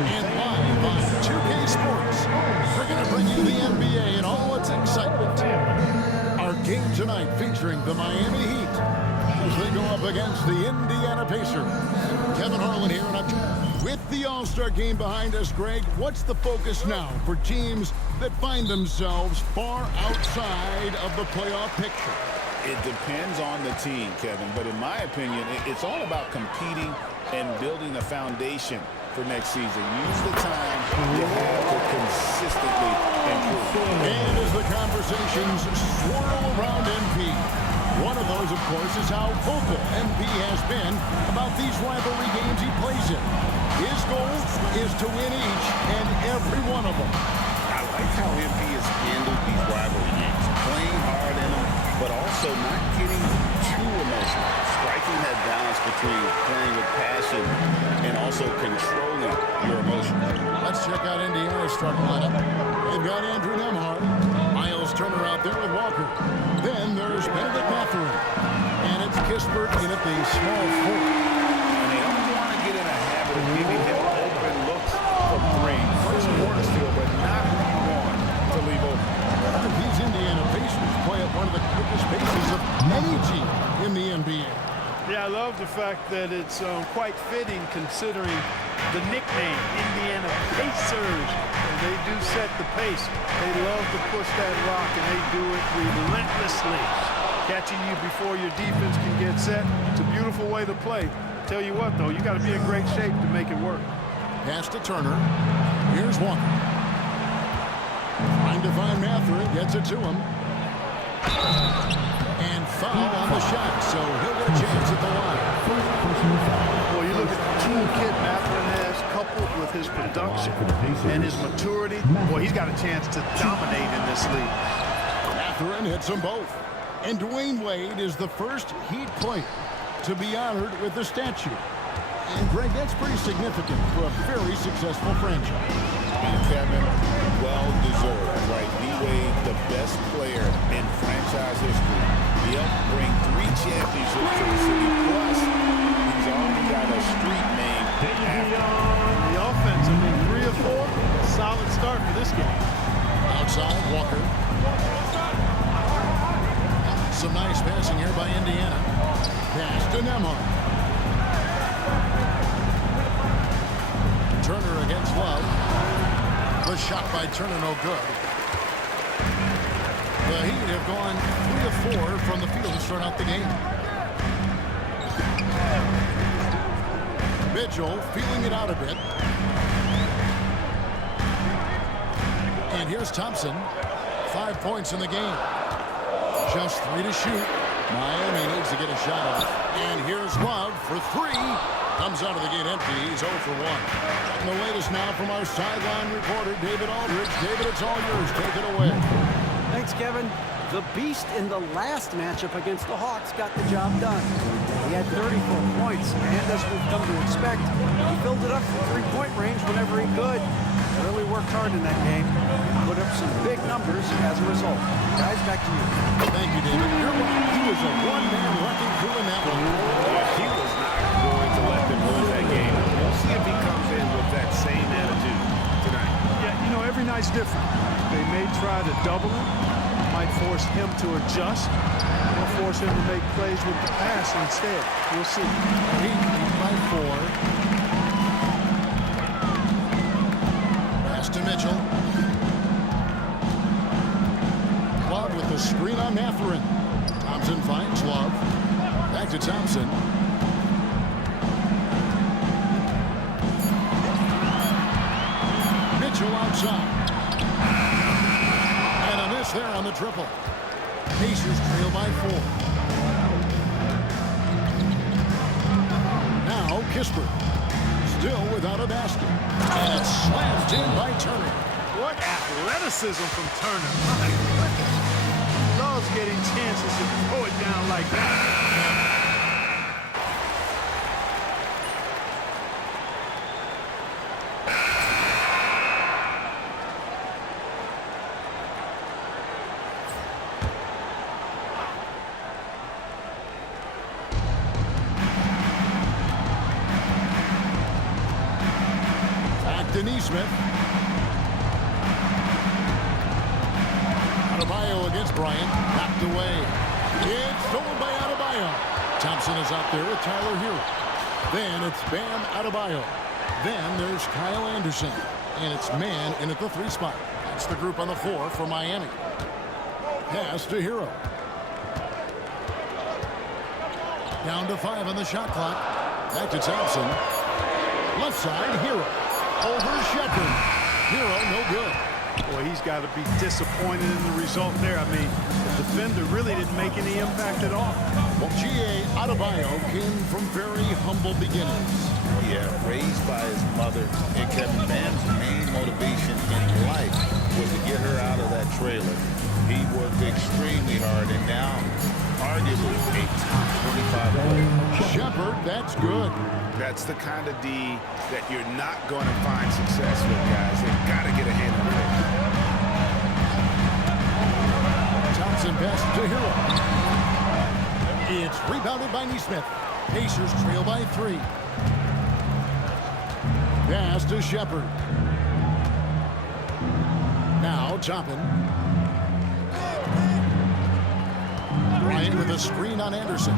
And live on 2K Sports, we're going to bring you the NBA and all its excitement. Our game tonight featuring the Miami Heat as they go up against the Indiana Pacers. Kevin Harlan here, and I'm with the All-Star game behind us. Greg, what's the focus now for teams that find themselves far outside of the playoff picture? It depends on the team, Kevin, but in my opinion, it's all about competing and building a foundation for next season. Use the time you have to consistently improve. And as the conversations swirl around MP, one of those, of course, is how vocal MP has been about these rivalry games he plays in. His goal is to win each and every one of them. I like how MP has handled these rivalry games, playing hard in them, but also not getting too emotional, striking that balance between playing with passion and also controlling your emotions. Let's check out Indiana's starting lineup. They've got Andrew Nembhard, Miles Turner out there with Walker. Then there's Benedict Mathurin, and it's Kispert in at the small forward. And they don't want to get in a habit of giving him open looks from three. First corner steal, but not who you want to leave open. These Indiana Pacers play at one of the quickest paces of any team in the NBA. Yeah, I love the fact that it's quite fitting considering the nickname, Indiana Pacers. And they do set the pace. They love to push that rock, and they do it relentlessly. Catching you before your defense can get set. It's a beautiful way to play. Tell you what, though, you got to be in great shape to make it work. Pass to Turner. Here's Walker. Trying to find Mathurin, gets it to him. And foul on the shot, so he'll get a chance at the line. Well, you look at the toolkit Mathurin has, coupled with his production and his maturity. Boy, he's got a chance to dominate in this league. Mathurin hits them both. And Dwayne Wade is the first Heat player to be honored with a statue. And, Greg, that's pretty significant for a very successful franchise. And Kevin, well-deserved, right? D-Wade, the best player in franchise history. He helped bring 3 championships to the city. Plus, he's already got a street name after him. The offense, 3 or 4, solid start for this game. Outside, Walker. Some nice passing here by Indiana. Pass to Nembhard. Turner against Love. The shot by Turner, no good. The Heat have gone 3 of 4 from the field to start out the game. Mitchell feeling it out a bit. And here's Thompson. 5 points in the game. Just 3 to shoot. Miami needs to get a shot off. And here's Love for 3. Comes out of the gate empty. He's 0 for 1. And the latest now from our sideline reporter, David Aldridge. David, it's all yours. Take it away. Thanks, Kevin. The Beast in the last matchup against the Hawks got the job done. He had 34 points, and as we've come to expect, he filled it up from three-point range whenever he could. Really worked hard in that game. Put up some big numbers as a result. Guys, back to you. Thank you, David. You're right. He was a one-man wrecking crew in that one. He was not going to let them lose that game. We'll see if he comes in with that same attitude tonight. Yeah, you know, every night's different. They may try to double him, might force him to adjust, or force him to make plays with the pass instead. We'll see. Heat by 4. Pass to Mitchell. Love with the screen on Mathurin. Thompson finds Love. Back to Thompson. Mitchell outside. And a miss there on the triple. Pacers trail by 4. Now Kispert. Still without a basket. And it's slammed in by Turner. What athleticism from Turner. My goodness. He loves getting chances to throw it down like that. to Neesmith. Adebayo against Bryant. Knocked away. It's stolen by Adebayo. Thompson is out there with Tyler Hero. Then it's Bam Adebayo. Then there's Kyle Anderson. And it's man in at the 3 spot. That's the group on the 4 for Miami. Pass to Hero. Down to 5 on the shot clock. Back to Thompson. Left side, Hero. Over Shepherd. Hero, no good. Boy, he's got to be disappointed in the result there. I mean, the defender really didn't make any impact at all. Well, G.A. Adebayo came from very humble beginnings. Yeah, raised by his mother. And Kevin, Bam's main motivation in life was to get her out of that trailer. He worked extremely hard, and now arguably a top 25 player. Shepherd, that's good. That's the kind of D that you're not going to find success with, guys. They've got to get a hand on it. Thompson passes to Hero. It's rebounded by Neesmith. Pacers trail by 3. Pass to Shepherd. Now Toppin. Bryant with a screen on Anderson.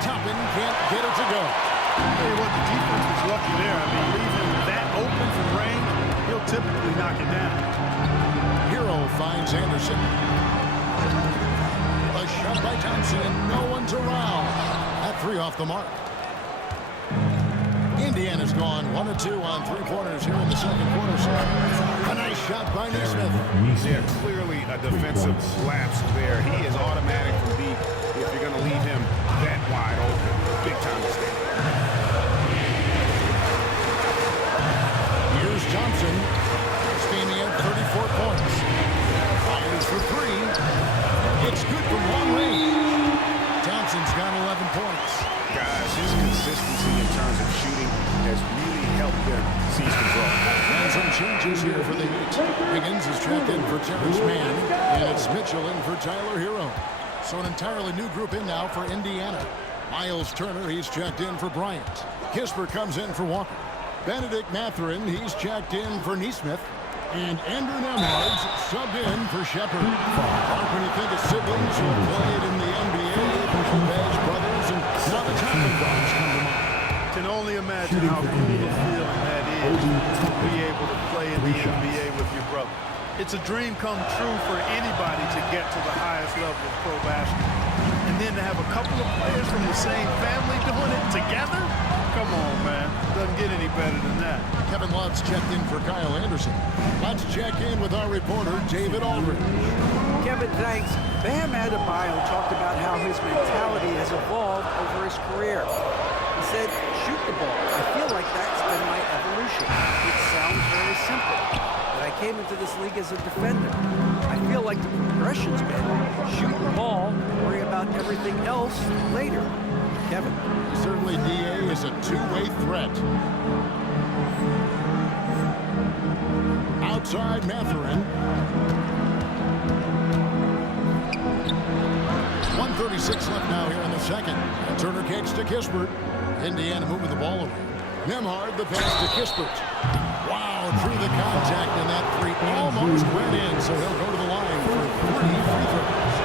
Toppin can't get it to go. I'll tell you what, the defense was lucky there. I mean, leaving that open from range, he'll typically knock it down. Hero finds Anderson. A shot by Thompson, and no one's around. That 3 off the mark. Indiana's gone 1 of 2 on 3-pointers here in the second quarter. So a nice shot by Neesmith. Yeah, clearly a defensive lapse there. He is automatic from deep if you're going to leave him that wide open. Big time mistake. Here's Thompson. Standing at 34 points. Fires for 3. It's good from long range. Thompson's got 11 points. Guys, his consistency in terms of shooting has really helped them seize control. And some changes here for the Heat. Higgins is checked in for Terrence Mann, and it's Mitchell in for Tyler Hero. So an entirely new group in now for Indiana. Miles Turner, he's checked in for Bryant. Kispert comes in for Walker. Benedict Mathurin, he's checked in for Neesmith. And Andrew Nembhard's subbed in for Shepherd. Mark, when you think of siblings who played in the NBA, Lopez brothers, and now the Toppin brothers come to mind. Can only imagine how cool a feeling that is to be able to play in the NBA with your brother. It's a dream come true for anybody to get to the highest level of pro basketball. And then to have a couple of players from the same family doing it together? Come on, man. Doesn't get any better than that. Kevin Love's checked in for Kyle Anderson. Let's check in with our reporter, David Aldridge. Kevin, thanks. Bam Adebayo talked about how his mentality has evolved over his career. He said, shoot the ball. I feel like that's been my evolution. It sounds very simple, but I came into this league as a defender. I feel like the progression's been shoot the ball, worry about everything else later. Kevin. Certainly, DA is a two-way threat. Outside Mathurin. 1:36 left now here in the second. And Turner kicks to Kispert. Indiana moving the ball away. Nembhard, the pass to Kispert. Wow, through the contact, and that 3 almost went in, so he'll go to the line for 3 free throws.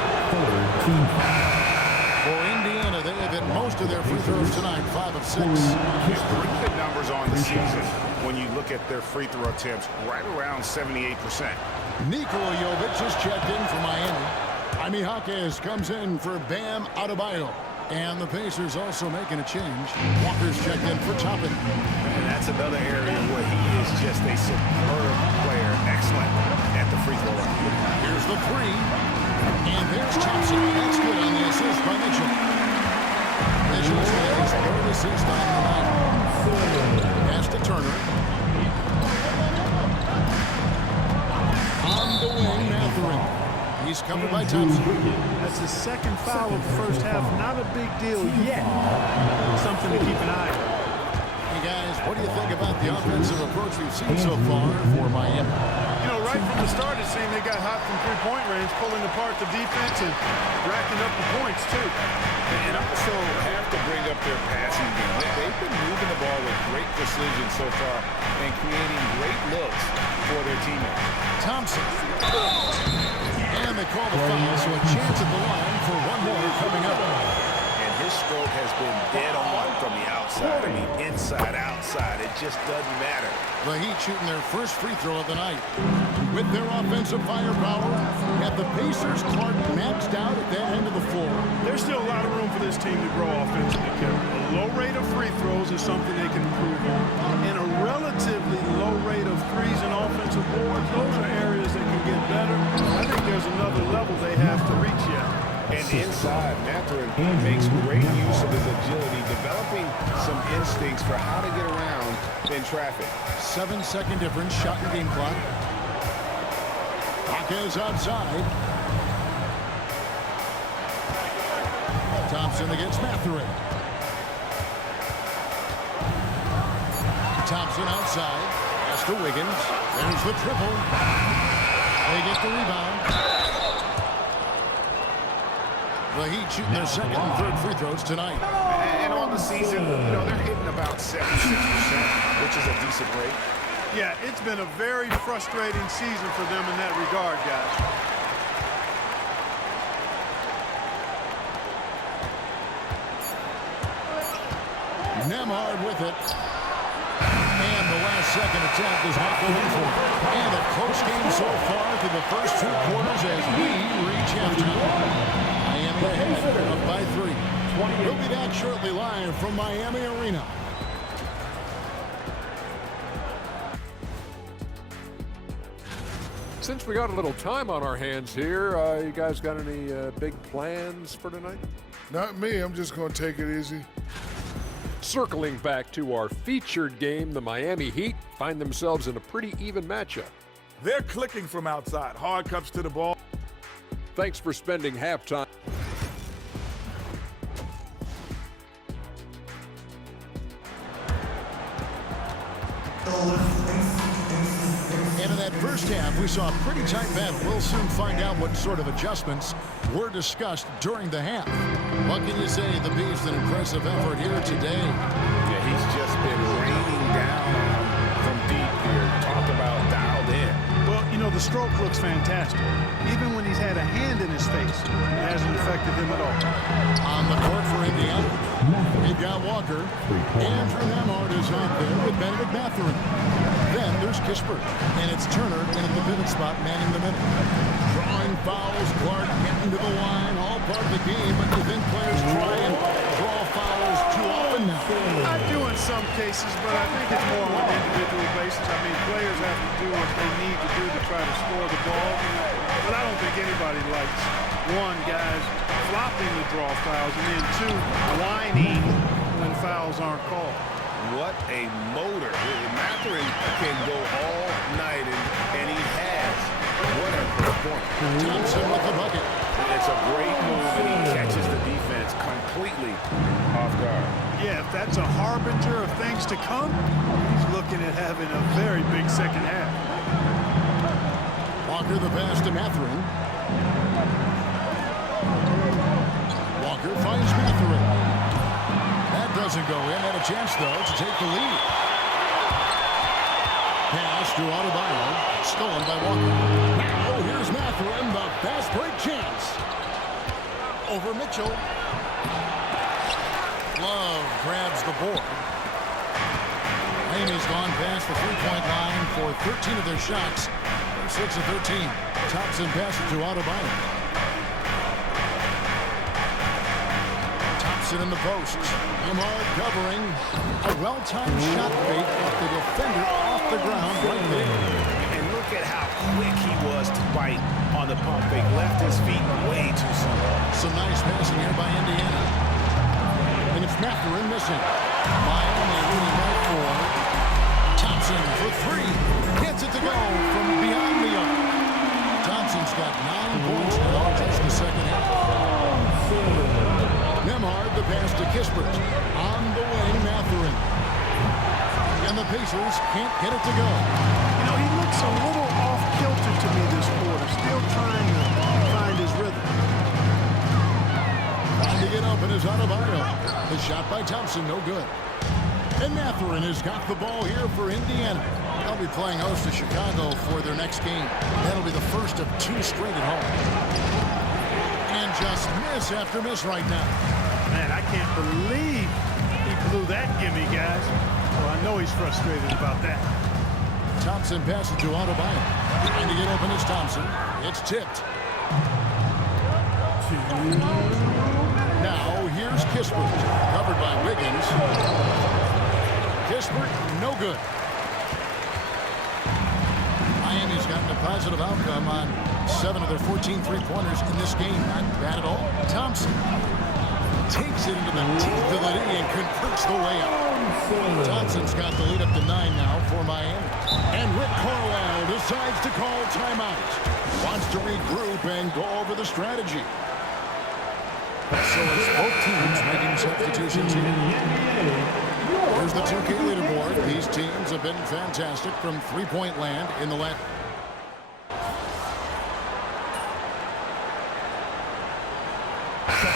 For Indiana, they have hit most of their free throws tonight, 5 of 6. Pretty good numbers on the season when you look at their free throw attempts, right around 78%. Nikola Jovic is checked in for Miami. Jaime Jaquez comes in for Bam Adebayo. And the Pacers also making a change. Walker's checked in for Toppin. And that's another area where he is just a superb player. Excellent at the free throw line. Here's the 3. And there's Thompson. That's good on the assist by Mitchell. Mitchell's his third assist on the night. Pass to Turner. On the wing, Mathurin. He's covered by Thompson. That's his second foul of the first half. Not a big deal yet. Something to keep an eye on. guys, what do you think about the offensive approach we've seen so far for Miami? You know, right from the start, it seemed they got hot from three-point range, pulling apart the defense and racking up the points, too. And also have to bring up their passing game. They've been moving the ball with great precision so far and creating great looks for their teammates. Thompson. And they call the foul, so a chance at the line for one more coming up. And his stroke has been dead on from the outside. I mean, inside, outside. It just doesn't matter. The Heat shooting their first free throw of the night. With their offensive firepower, at the Pacers, Clark maxed out at that end of the floor. There's still a lot of room for this team to grow offensively, Kevin. A low rate of free throws is something they can improve on. And a relatively low rate of threes and offensive boards, those are areas that can get better. I think there's another level they have to reach yet. And inside, Mathurin makes great use of his agility, developing some instincts for how to get around in traffic. 7-second difference, shot in game clock. Is outside. Thompson against Mathurin. Thompson outside. Pass to Wiggins. There's the triple. They get the rebound. The Heat shooting their second and third free throws tonight. And on the season, you know, they're hitting about 76%, which is a decent rate. Yeah, it's been a very frustrating season for them in that regard, guys. Nemhard with it. And the last second attempt is not going for it. And a close game so far through the first two quarters as we reach halftime. Miami ahead, up by 3. We'll be back shortly live from Miami Arena. Since we got a little time on our hands here, you guys got any big plans for tonight? Not me. I'm just going to take it easy. Circling back to our featured game, the Miami Heat find themselves in a pretty even matchup. They're clicking from outside. Hard cuts to the ball. Thanks for spending halftime. And in that first half, we saw a pretty tight battle. We'll soon find out what sort of adjustments were discussed during the half. What can you say? The Beast, an impressive effort here today. Yeah, he's just been raining down from deep here. Talk about dialed in. Well, you know, the stroke looks fantastic. Even when he's had a hand in his face, it hasn't affected him at all. On the court for Indiana, they've got Walker. Andrew Nemhard is out there with Benedict Mathurin. Then there's Kispert, and it's Turner in at the pivot spot, manning the middle. Drawing fouls, Clark getting to the line, all part of the game, but you think players try and draw fouls too often now? I do in some cases, but I think it's more on an individual basis. I mean, players have to do what they need to do to try to score the ball. But I don't think anybody likes, one, guys flopping the draw fouls, and then two, whining when fouls aren't called. What a motor. Mathurin can go all night, and he has. What a point. Thompson with the bucket. It's a great move, and he catches the defense completely off guard. Yeah, if that's a harbinger of things to come, he's looking at having a very big second half. Walker the pass to Mathurin. Walker finds Mathurin. That doesn't go in. Had a chance, though, to take the lead. Pass to Adebayo. Stolen by Walker. Now here's Mathurin, the fast break chance. Over Mitchell. Love grabs the board. Miami's gone past the three-point line for 13 of their shots. They're 6 of 13. Thompson passes to Adebayo. Thompson in the post. Nemhard covering. A well-timed shot fake at the defender off the ground right there. And look at how quick he was to bite on the pump fake. Left his feet way too soon. Some nice passing here by Indiana. And it's Mathurin missing. Miami leading by 4. Thompson for 3. Gets it to go from beyond the arc. Thompson's got 9 points now, just the second half. Nemhard the pass to Kispert. On the wing, Mathurin. And the Pacers can't get it to go. You know, he looks a little off-kilter to me this quarter, still trying to find his rhythm. Trying to get open is Adebayo. The shot by Thompson, no good. And Mathurin has got the ball here for Indiana. They'll be playing host to Chicago for their next game. That'll be the first of 2 straight at home. And just miss after miss right now. Man, I can't believe he blew that gimme, guys. Well, I know he's frustrated about that. Thompson passes to Adebayo. Trying to get open is Thompson. It's tipped. Now here's Kispert. Covered by Wiggins. Kispert, no good. Miami's gotten a positive outcome on 7 of their 14 three-pointers in this game. Not bad at all. Thompson takes it into the teeth of the knee and converts the way up. Thompson's got the lead up to 9 now for Miami. And Rick Carlisle decides to call timeout. Wants to regroup and go over the strategy. So it's both teams making substitutions here. Here's the 2K leaderboard. These teams have been fantastic from three-point land in the last.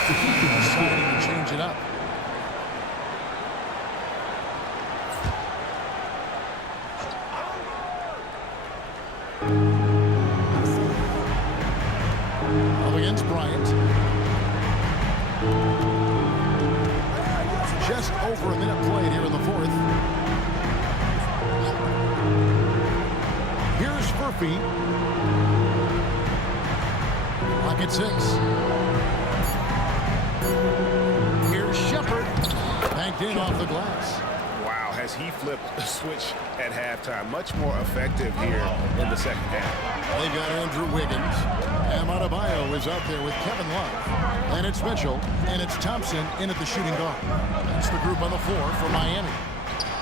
Deciding to change it up. Up against Bryant. Just over a minute played here in the 4th. Here's Furphy. Clock at 6. Here's Shepard. Banked in off the glass. Wow, has he flipped the switch at halftime? Much more effective here in the second half. They've got Andrew Wiggins. And Adebayo is out there with Kevin Love. And it's Mitchell. And it's Thompson in at the shooting guard. That's the group on the floor for Miami.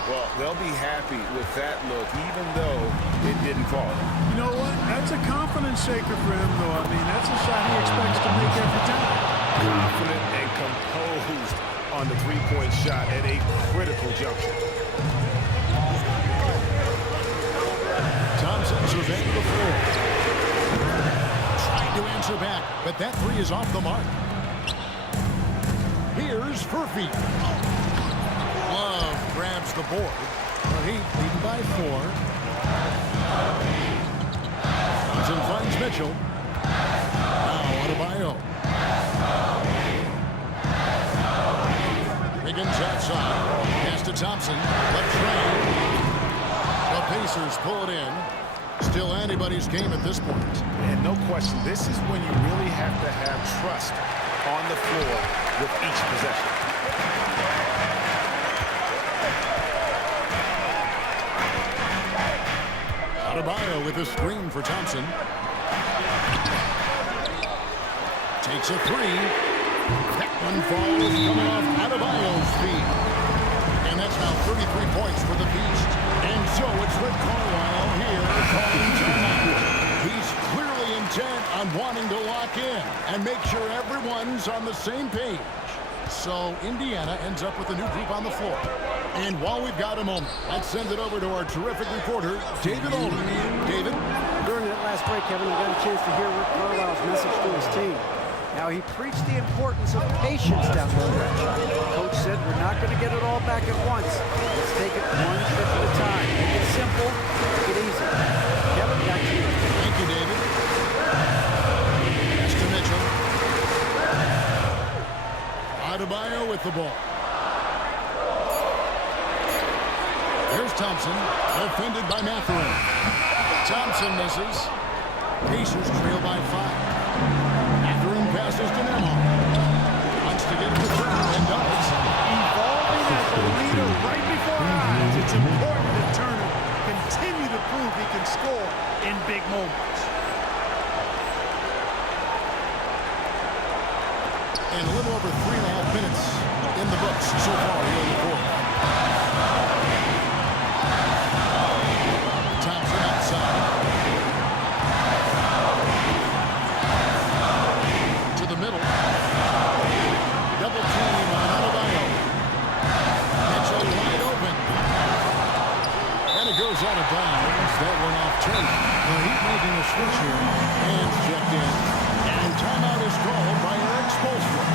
Well, they'll be happy with that look, even though it didn't fall. You know what? That's a confidence shaker for him, though. I mean, that's a shot he expects to make every time. Confident and composed on the three-point shot at a critical juncture. Thompson surveying the floor. Trying to answer back, but that 3 is off the mark. Here's Furphy. Love grabs the board. The Heat leading by 4. Thompson finds Mitchell. Now Adebayo. Wiggins outside. Pass to Thompson. Left train. The Pacers pull it in. Still anybody's game at this point. And no question, this is when you really have to have trust on the floor with each possession. Adebayo with a screen for Thompson. Takes a 3. That one falls coming off Adebayo's feet. And that's now 33 points for the Beast. And so it's Rick Carlisle here calling timeout. He's clearly intent on wanting to lock in and make sure everyone's on the same page. So Indiana ends up with a new group on the floor. And while we've got a moment, let's send it over to our terrific reporter, David Olden. David? During that last break, Kevin, we got a chance to hear Rick Carlisle's message to his team. Now, he preached the importance of patience down the stretch. Coach said, we're not going to get it all back at once. Let's take it one trip at a time. Make it simple, make it easy. Kevin, back to you. Thank you, David. Pass to Mitchell. Adebayo with the ball. Here's Thompson, defended by Mathurin. Thompson misses. Pacers trail by 5. Mathurin passes to Nemo. Wants to get the turn and does. Evolving as a leader right before our eyes. It's important that Turner continue to prove he can score in big moments. And a little over 3.5 minutes in the books so far here in the 4th. Thompson outside. To the middle. Double team on Adebayo. Mitchell wide open. out of bounds. That went off tape. The Heat making a switch here. Hands checked in. And timeout is called by Eric Spoelstra.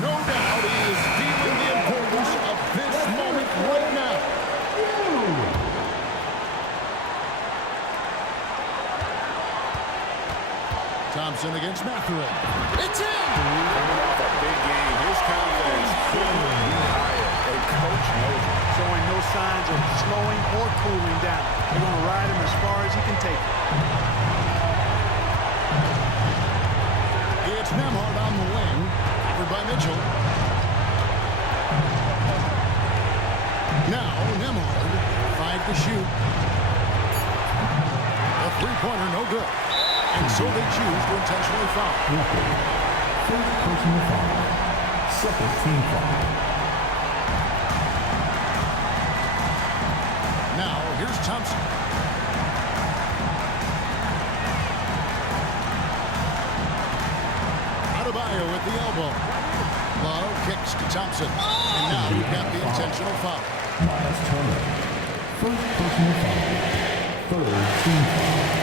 No doubt he is feeling the importance of this moment right now. Thompson against Mathurin. It's in! Coming off a big game, his confidence couldn't be higher. A coach knows it. Showing no signs of slowing or cooling down. They're going to ride him as far as he can take it. It's Nembhard on the wing. Covered by Mitchell. Now Nembhard. 5 to shoot. A three-pointer, no good. And so they choose to intentionally foul. First personal foul. Second team foul. Now, here's Thompson. Adebayo with the elbow. Love kicks to Thompson. And now you've got the intentional foul. Miles Turner. First personal foul. Third team foul.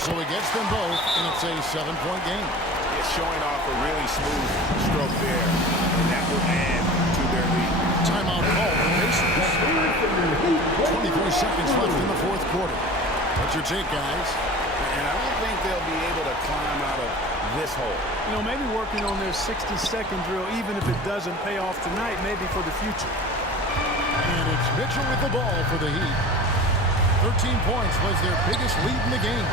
So he gets them both, and it's a 7-point game. It's showing off a really smooth stroke there, and that will add to their lead. Timeout call for Pacers. 23 seconds left in the fourth quarter. What's your take, guys? And I don't think they'll be able to climb out of this hole. You know, maybe working on their 60-second drill, even if it doesn't pay off tonight, maybe for the future. And it's Mitchell with the ball for the Heat. 13 points was their biggest lead in the game.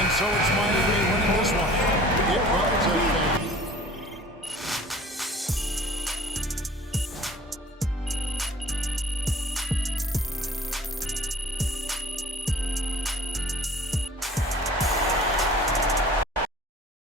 And so it's Miami winning this one. It was a